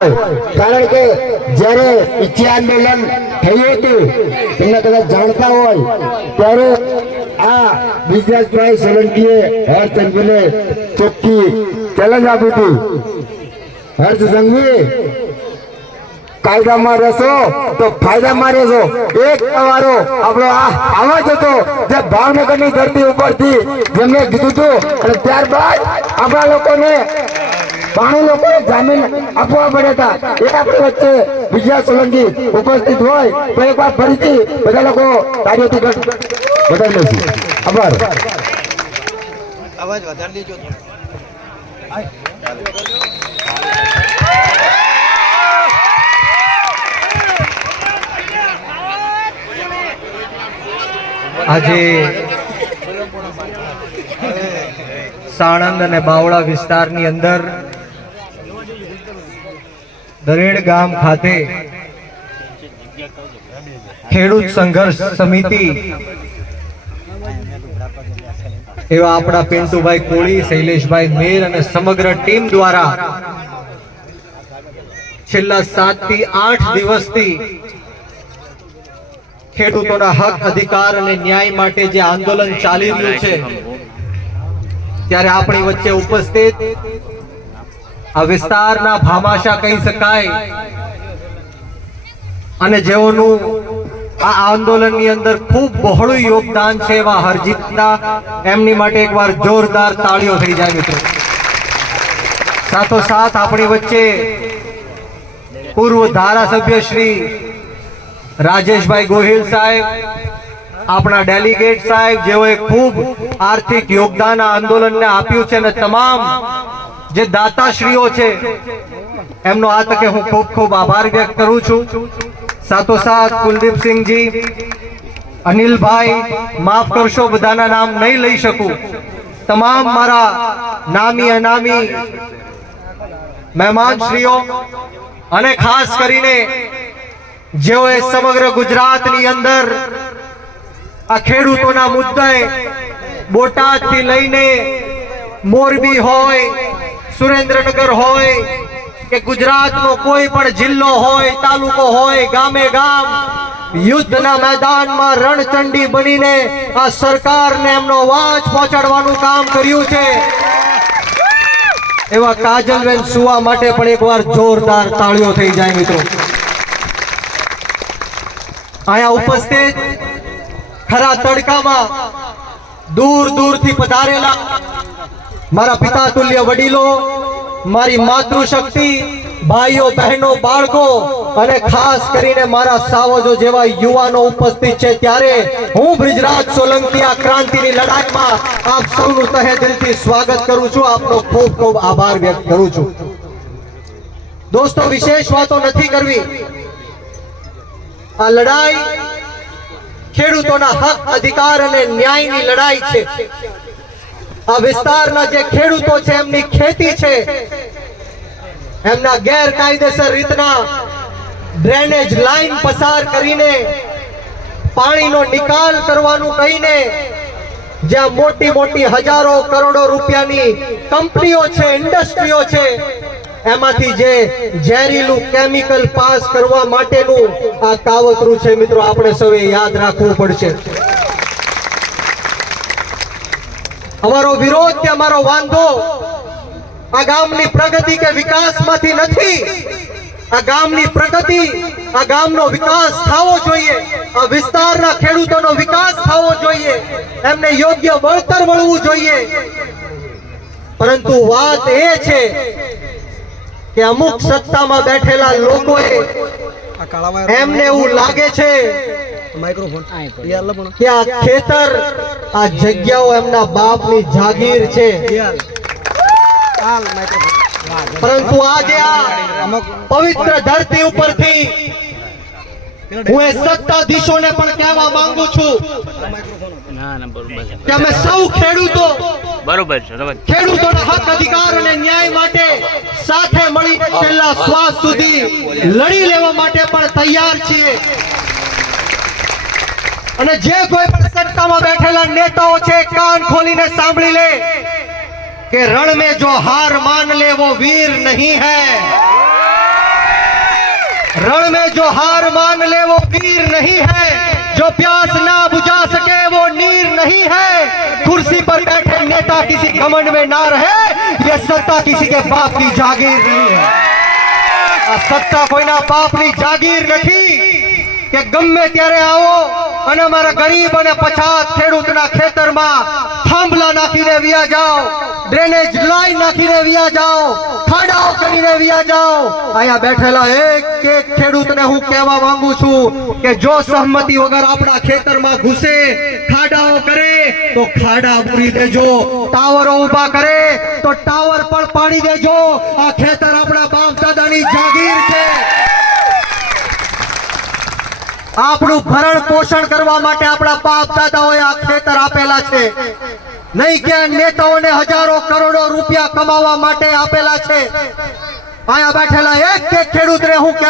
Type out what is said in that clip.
કારણ કે જ્યારે ઈચ્છા આંદોલન થયું હતું તમને કદાચ જાણતા હોય ત્યારે આ વિજયાભાઈ સોલંકીએ હર્ષ સંઘવીને ચોખ્ખી ચેલેન્જ આપી હતી। હર્ષ સંઘવી કાયદામાં રહેશો તો ફાયદામાં રહેશો। એક તમારો આપણો આવાજ હતો જે ભાવનગરની ધરતી ઉપરથી જેમને કીધું હતું અને ત્યારબાદ આપણા લોકોને 92 લોકોને જામીન આપવા પડ્યા હતા। એ આપણી વચ્ચે વિજયા સોલંકી ઉપસ્થિત હોય તો એક વાર ફરીથી બધા લોકો કાર્યથી બતાવી લઈશું। આભાર। અવાજ વધારી દેજો। આજે સાણંદ અને બાવળા વિસ્તારની અંદર દરેડ ગામ ખાતે ખેડૂત સંઘર્ષ સમિતિ એવા આપણા પિન્ટુભાઈ કોળી, શૈલેષભાઈ મેર અને સમગ્ર ટીમ દ્વારા છેલ્લા 7 થી 8 દિવસથી ખેડૂતોના હક, અધિકાર અને ન્યાય માટે જે આંદોલન ચાલી રહ્યું છે ત્યારે આપણી વચ્ચે ઉપસ્થિત આ વિસ્તારના ભામાશા કહી શકાય અને જેઓનું આ આંદોલનની અંદર ખૂબ બહોળું યોગદાન છે એવા હરજીતના એમની માટે એકવાર જોરદાર તાળીઓ થઈ જાય મિત્રો। સાથોસાથ આપણી વચ્ચે પૂર્વ ધારાસભ્ય શ્રી રાજેશભાઈ ગોહિલ સાહેબ, આપણા ડેલિગેટ સાહેબ જેઓએ ખૂબ આર્થિક યોગદાન આ આંદોલનને આપ્યું છે અને તમામ જે દાતાશ્રીઓ છે એમનો આ તકે હું ખૂબ ખૂબ આભાર વ્યક્ત કરું છું। સાથોસાથ કુલદીપસિંહજી, અનિલભાઈ, માફ કરશો બધાના નામ નહીં લઈ શકું, તમામ મારા નામી અનામી મહેમાનશ્રીઓ અને ખાસ કરીને જેઓએ સમગ્ર ગુજરાતની અંદર આ ખેડૂતોના મુદ્દે બોટાદથી લઈને મોરબી હોય, સુરેન્દ્રનગર હોય કે ગુજરાતનો કોઈ પણ જિલ્લો હોય, તાલુકો હોય, ગામે ગામ યુદ્ધના મેદાનમાં રણચંડી બનીને આ સરકારને એમનો અવાજ પહોંચાડવાનું કામ કર્યું છે એવા કાજલબેન સુવા માટે પણ એકવાર જોરદાર તાળીઓ થઈ જાય મિત્રો। અહીંયા ઉપસ્થિત ખરા તડકામાં દૂર દૂરથી પધારેલા મારા પિતા તુલ્ય વડીલો, મારી માતૃશક્તિ, ભાઈઓ, બહેનો, બાળકો અને ખાસ કરીને મારા સાવજો જેવા યુવાનો ઉપસ્થિત છે ત્યારે હું બ્રિજરાજ સોલંકી આ ક્રાંતિની લડાઈમાં આપ સૌનું તહે દિલથી સ્વાગત કરું છું, આપનો ખૂબ ખૂબ આભાર વ્યક્ત કરું છું। દોસ્તો, વિશેષ વાતો નથી કરવી, આ લડાઈ ખેડૂતોના હક, અધિકાર અને ન્યાયની લડાઈ છે। આ વિસ્તારના જે ખેડૂતો છે એમની ખેતી છે, એમના ગેરકાયદેસર રીતના ડ્રેનેજ લાઈન પસાર કરીને પાણીનો નિકાલ કરવાનું કહીને જ્યાં મોટી મોટી હજારો કરોડો રૂપિયાની કંપનીઓ છે, ઇન્ડસ્ટ્રીઓ છે, એમાંથી જે ઝેરીલું કેમિકલ પાસ કરવા માટેનું આ કાવતરું છે મિત્રો, આપણે સૌએ યાદ રાખવું પડશે। અમારો વિરોધ કે અમારો વાંધો આ ગામની પ્રગતિ કે વિકાસમાંથી નથી। આ ગામની પ્રગતિ, આ ગામનો વિકાસ થવો જોઈએ, આ વિસ્તારના ખેડૂતોનો વિકાસ થવો જોઈએ, એમને યોગ્ય વળતર મળવું જોઈએ। પરંતુ વાત એ છે કે અમુક સત્તામાં બેઠેલા લોકોએ એમને એવું લાગે છે કે આ ખેતર, આ જગ્યાઓ એમના બાપની જાગીર છે, પરંતુ આજે આ પવિત્ર ધરતી ઉપરથી હું એ સત્તાધીશોને પણ કહેવા માંગુ છું કે અમે સૌ ખેડૂતો ખેડૂતોના હક, અધિકાર અને ન્યાય માટે સાથે મળીને છેલ્લા શ્વાસ સુધી લડી લેવા માટે પણ તૈયાર છીએ। અને જે કોઈ પણ સત્તામાં બેઠેલા નેતાઓ છે કાન ખોલીને સાંભળી લે કે रण में जो हार मान ले वो वीर नहीं है। रण में जो हार मान ले वो वीर नहीं है, जो प्यास ना बुझा सके वो नीर नहीं है। कुर्सी पर बैठे नेता किसी घमंड में ना रहे, ये सत्ता किसी के बाप की जागीर नहीं है। आ सत्ता कोईना बापनी जागीर नहीं કે ગમે ત્યારે આવો અને અમારા ગરીબ અને પછાત ખેડૂતના ખેતરમાં થાંભલા નાખીને વિયા જાઓ, ડ્રેનેજ લાઈન નાખીને વિયા જાઓ, ખાડાઓ કરીને વિયા જાઓ। અહીંયા બેઠેલા એક એક ખેડૂતને હું કહેવા માંગુ છું કે જો સહમતિ વગર આપણા ખેતરમાં ઘૂસે, ખાડાઓ કરે તો ખાડા પૂરી દેજો, ટાવરો ઊભા કરે તો ટાવર પણ પાડી દેજો। આ ખેતર આપણા બાપ દાદાની જાગીર છે। આપણું ભરણ પોષણ કરવા માટે આપણા બાપ દાદાઓએ આ ખેતર આપેલા છે, નહીં કે નેતાઓને હજારો કરોડો રૂપિયા કમાવા માટે આપેલા છે। અહીંયા બેઠેલા એક એક ખેડૂતને હું કહેવા